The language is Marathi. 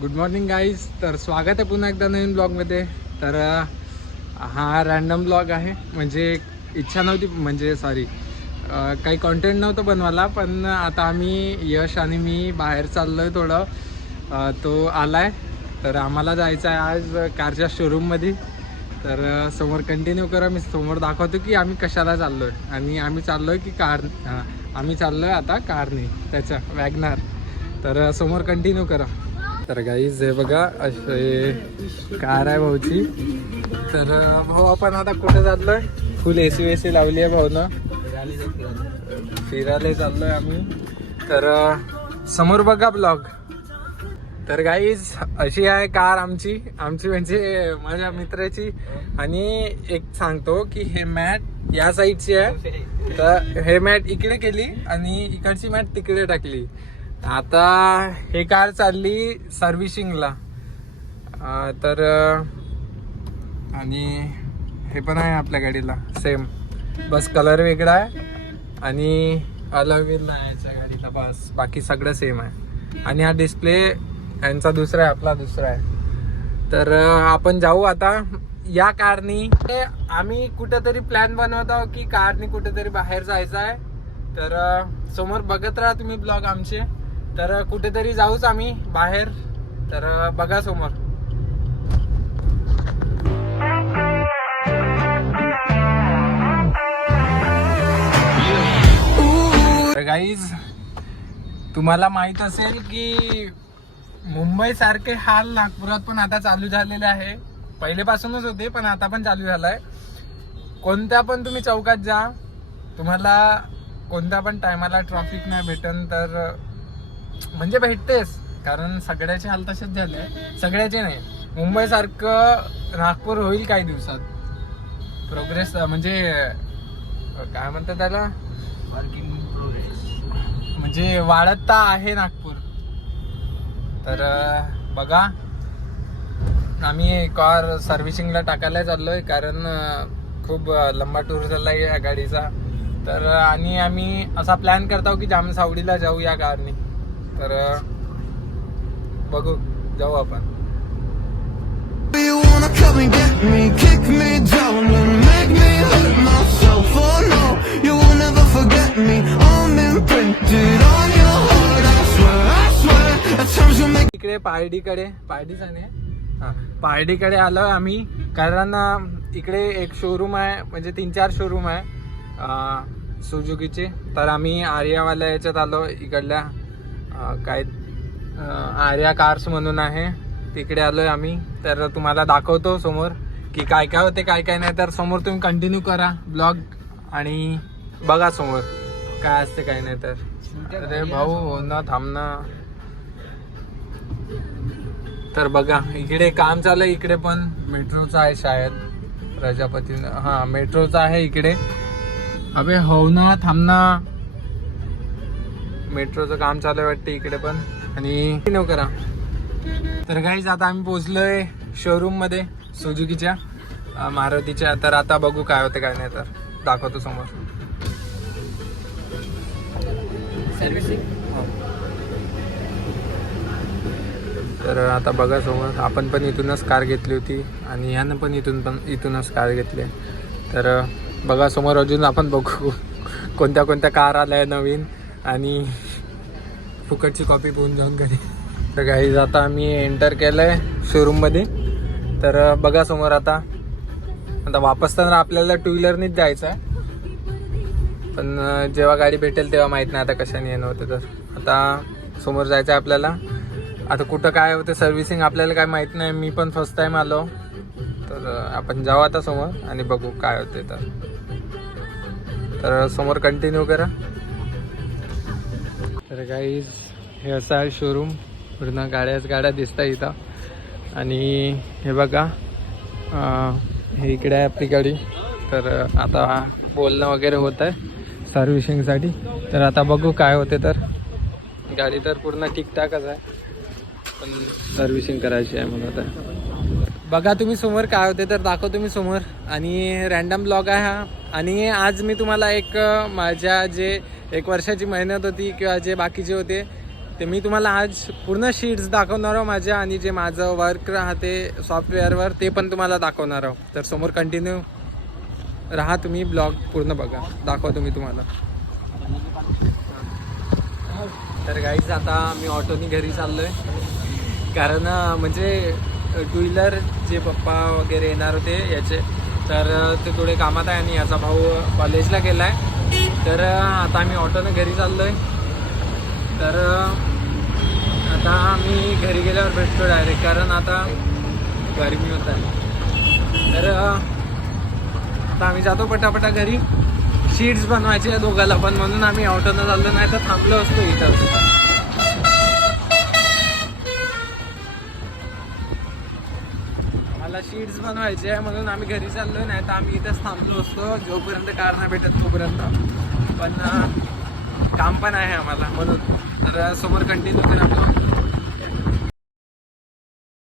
Good morning guys. तर स्वागत आहे पुन्हा एकदा नवीन ब्लॉगमध्ये. तर हा रॅन्डम ब्लॉग आहे. म्हणजे इच्छा नव्हती, म्हणजे सॉरी, काही कॉन्टेंट नव्हतं बनवायला, पण आता आम्ही यश आणि मी बाहेर चाललो आहे थोडं. तो आला आहे, तर आम्हाला जायचं आहे आज कारच्या शोरूममध्ये. तर समोर कंटिन्यू करा, मी समोर दाखवतो की आम्ही कशाला चाललो आहे. आणि आम्ही चाललो आहे की आम्ही चाललो आहे आता कारने, त्याच्या वॅगनार. तर समोर कंटिन्यू करा. तर गाईज हे बघा, असे कार आहे भाऊची. तर भाऊ आपण आता कुठे चाललोय? फुल एसी लावली आहे भाऊनं. फिरायला चाललोय आम्ही. तर समोर बघा ब्लॉग. तर गाईज अशी आहे कार आमची म्हणजे माझ्या मित्राची. आणि एक सांगतो की हे मॅट या साईडची आहे, तर हे मॅट इकडे केली आणि इकडची मॅट तिकडे टाकली. आता हे कार चालली सर्व्हिसिंगला. तर आणि हे पण आहे आपल्या गाडीला सेम, बस कलर वेगळा आहे आणि अलॉय आहे याच्या गाडीला, बस बाकी सगळं सेम आहे. आणि हा डिस्प्ले यांचा दुसरा आहे, आपला दुसरा आहे. तर आपण जाऊ आता या कारनी. आम्ही कुठेतरी प्लॅन बनवत आहोत की कारनी कुठेतरी बाहेर जायचं आहे. तर समोर बघत राहा तुम्ही ब्लॉग आमचे. तर कुठेतरी जाऊच आम्ही बाहेर. तर बघा समोर. तर गाईज तुम्हाला माहित असेल की मुंबई सारखे हाल नागपुरात पण आता चालू झालेले आहे. पहिलेपासूनच होते पण आता पण चालू झालाय. कोणत्या पण तुम्ही चौकात जा, तुम्हाला कोणत्या पण टायमाला ट्रॅफिक नाही भेटन. तर म्हणजे भेटतेच, कारण सगळ्याचे हाल तसेच झाले. सगळ्याचे नाही, मुंबई सारखं नागपूर होईल काही दिवसात. प्रोग्रेस म्हणजे काय म्हणतात त्याला, म्हणजे वाढत आहे नागपूर. तर बघा, आम्ही कार सर्व्हिसिंगला टाकायला चाललोय, कारण खूप लंबा टूर झाला या गाडीचा. तर आणि आम्ही असा प्लॅन करतो की जाम सावडीला जाऊ या कारने. तर बघू, जाऊ आपण. इकडे पारडीच आहे. पारडीकडे आलोय आम्ही, कारण इकडे एक शोरूम आहे, म्हणजे 3-4 शोरूम आहे सुझुकीचे. तर आम्ही आर्यावाल्या याच्यात आलो, इकडल्या काय आर्या कार्स म्हणून आहे, तिकडे आलोय आम्ही. तर तुम्हाला दाखवतो समोर की काय काय होते काय काय नाही. तर समोर तुम्ही कंटिन्यू करा ब्लॉग आणि बघा समोर काय असते काय नाही. तर अरे भाऊ हो ना, थांब ना. तर बघा इकडे काम चालू आहे. इकडे पण मेट्रोचा आहे शायद, प्रजापती, हा मेट्रोचा आहे इकडे. अबे हो ना, थांब ना. मेट्रोचं काम चालू आहे वाटते इकडे पण. आणि कंटिन्यू करा. तर गाईज आता आम्ही पोहोचलोय शोरूम मध्ये सुझुकीच्या, मारुतीच्या. तर आता बघू काय होते काय नाही, तर दाखवतो समोर. सर्व्हिसिंग. तर आता बघा समोर, आपण पण इथूनच कार घेतली होती आणि यानं पण इथूनच कार घेतली. तर बघा समोर, अजून आपण बघू कोणत्या कोणत्या कार आल्या नवीन, आणि फुकटची कॉपी घेऊन जाऊन घरी. तर गाईज आता आम्ही एंटर केलंय शोरूम मध्ये. तर बघा समोर, आता वापस तर आपल्याला 2 व्हीलरनीच जायचं आहे, पण जेव्हा गाडी भेटेल तेव्हा माहित नाही आता कशाने येणं होते. तर आता समोर जायचं आहे आपल्याला. आता कुठं काय होतं सर्व्हिसिंग आपल्याला काय माहित नाही, मी पण फर्स्ट टाइम आलो. तर आपण जाऊ आता समोर आणि बघू काय होते. तर समोर कंटिन्यू करा. तर गाईज हे असं आहे शोरूम, पूर्ण गाड्या दिसतात इथं. आणि हे बघा, हे इकडे आहे आपली गाडी. तर आता बोलणं वगैरे होत आहे सर्व्हिसिंगसाठी. तर आता बघू काय होते. तर गाडी तर पूर्ण ठीकठाकच आहे, पण सर्व्हिसिंग करायची आहे म्हणून. आता बघा तुम्ही समोर काय होते, तर दाखवतो तुम्ही समोर. आणि रॅन्डम ब्लॉग आहे हा. आणि आज मी तुम्हाला एक माझ्या जे 1 वर्षाची मेहनत होती किंवा जे बाकीचे होते ते मी तुम्हाला आज पूर्ण शीट्स दाखवणार आहोत माझ्या, आणि जे माझं वर्क राहते सॉफ्टवेअरवर ते पण तुम्हाला दाखवणार आहोत. तर समोर कंटिन्यू राहा, तुम्ही ब्लॉग पूर्ण बघा, दाखवतो मी तुम्हाला. तर गाईज आता मी ऑटोनी घरी चाललो आहे, कारण म्हणजे टू व्हीलर जे पप्पा वगैरे येणार होते याचे, तर ते थोडे कामात आहे आणि याचा भाऊ कॉलेजला गेला आहे. तर आता आम्ही ऑटोनं घरी चाललो आहे. तर आता मी घरी गेल्यावर भेटतो डायरेक्ट, कारण आता गरमी होत आहे. तर आता आम्ही जातो पटापटा घरी. शीट्स बनवायचे आहे दोघाला पण, म्हणून आम्ही ऑटोनं चाललो, नाही तर थांबलो असतो इथं. मला शीट्स बनवायचे आहे म्हणून आम्ही घरी चाललो, नाही तर आम्ही इथंच थांबलो असतो जोपर्यंत कार नाही भेटत तोपर्यंत. पण काम पण आहे आम्हाला म्हणून. तर समोर कंटिन्यू करा.